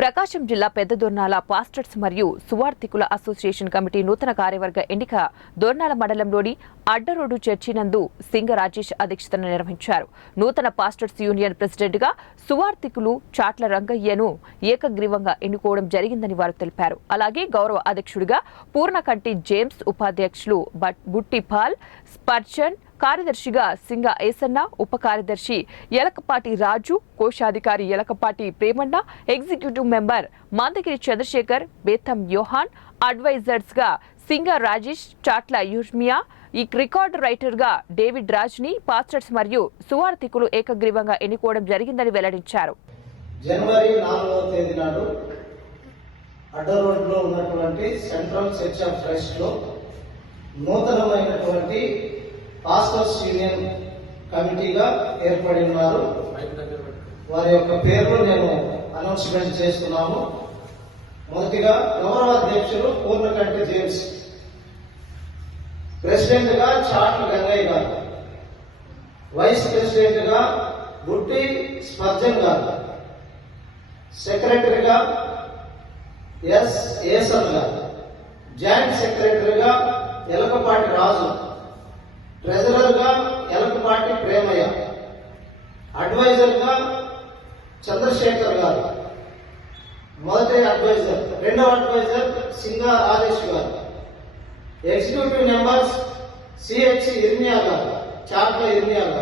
ప్రకాశం జిల్లా పెద్దదొర్నాల పాస్టర్స్ మరియు సువార్థికుల association committee నూతన కార్యవర్గ ఎన్నిక దొర్నాల మండలంలోని అడ్డరోడ్డు చర్చి నందు సింగ రాజేష్ అధ్యక్షతన నిర్వహించారు. నూతన పాస్టర్స్ యూనియన్ ప్రెసిడెంట్ గా సువార్థికులు చాట్ల రంగయ్యను ఏకగ్రీవంగా ఎన్నుకోవడం జరిగిందని వారు తెలిపారు. అలాగే గౌరవ అధ్యక్షుడిగా పూర్ణకంటి జేమ్స్, ఉపాధ్యక్షులు బుట్టి పాల్, స్పర్జన్, కార్యదర్శిగా సింగ ఏసన్న, ఉప కార్యదర్శి యలకపాటి రాజు, కోశాధికారి యలకపాటి ప్రేమన్న, ఎగ్జిక్యూటివ్ మెంబర్ మందగిరి చంద్రశేఖర్, బేతం యోహాన్, అడ్వైజర్స్ గా సింగ రాజేష్, చాట్ల యుర్మియా, ఈ రికార్డ్ రైటర్ గా డేవిడ్ రాజ్ని పాస్టర్స్ మరియు సువార్థికులు ఏకగ్రీవంగా ఎన్నుకోవడం జరిగిందని వెల్లడించారు. జనవరి 4వ తేదీ నాడు అడ్డరోడ్లో ఉన్నటువంటి సెంట్రల్ చర్చ్ ఆఫ్ క్రైస్ట్ లో నూతనమైనటువంటి పాస్టర్స్ యూనియన్ కమిటీగా ఏర్పడి ఉన్నారు. వారి యొక్క పేర్లు నేను అనౌన్స్మెంట్ చేస్తున్నాము. మొదటిగా గౌరవ అధ్యక్షులు పూర్ణకంటి జేమ్స్, ప్రెసిడెంట్ గా చాట్ల గంగయ్య గారు, వైస్ ప్రెసిడెంట్ గా బుట్టి స్పర్జన్ గారు, సెక్రటరీగా ఎస్ ఏసన్ గారు, జాయింట్ సెక్రటరీగా యలకపాటి రాజు, ట్రెజరర్ గా యలకపాటి ప్రేమయ్య, అడ్వైజర్ గా చంద్రశేఖర్ గారు, మొదటి అడ్వైజర్, రెండవ అడ్వైజర్ సింగా రాజేష్ గారు, ఎగ్జిక్యూటివ్ మెంబర్స్ సిహెచ్ ఇర్మియా గారు, చాట్ల ఇర్మియా గారు.